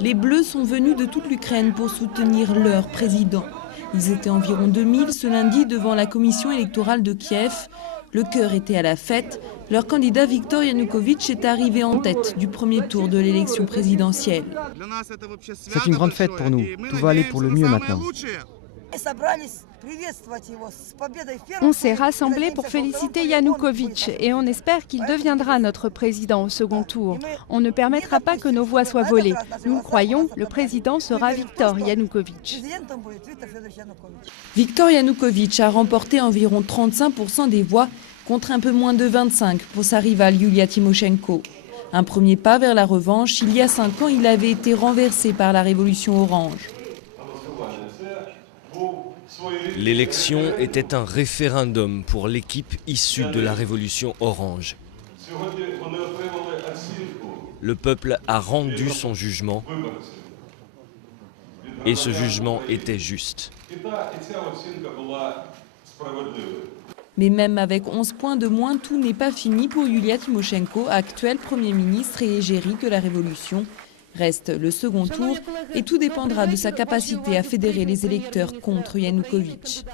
Les Bleus sont venus de toute l'Ukraine pour soutenir leur président. Ils étaient environ 2000 ce lundi devant la commission électorale de Kiev. Le cœur était à la fête. Leur candidat Viktor Yanukovych est arrivé en tête du premier tour de l'élection présidentielle. C'est une grande fête pour nous. Tout va aller pour le mieux maintenant. On s'est rassemblés pour féliciter Yanukovych et on espère qu'il deviendra notre président au second tour. On ne permettra pas que nos voix soient volées. Nous le croyons, le président sera Viktor Yanukovych. Viktor Yanukovych a remporté environ 35% des voix contre un peu moins de 25% pour sa rivale Yulia Tymoshenko. Un premier pas vers la revanche, il y a 5 ans, il avait été renversé par la révolution orange. L'élection était un référendum pour l'équipe issue de la révolution orange. Le peuple a rendu son jugement et ce jugement était juste. Mais même avec 11 points de moins, tout n'est pas fini pour Yulia Tymoshenko, actuelle Premier ministre et égérie de la Révolution. Reste le second tour et tout dépendra de sa capacité à fédérer les électeurs contre Yanukovych.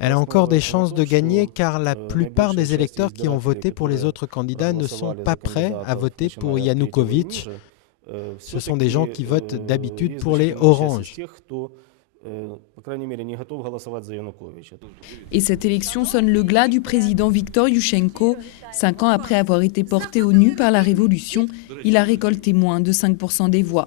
Elle a encore des chances de gagner car la plupart des électeurs qui ont voté pour les autres candidats ne sont pas prêts à voter pour Yanukovych. Ce sont des gens qui votent d'habitude pour les oranges. Et cette élection sonne le glas du président Viktor Yushchenko. 5 ans après avoir été porté au nu par la révolution, il a récolté moins de 5% des voix.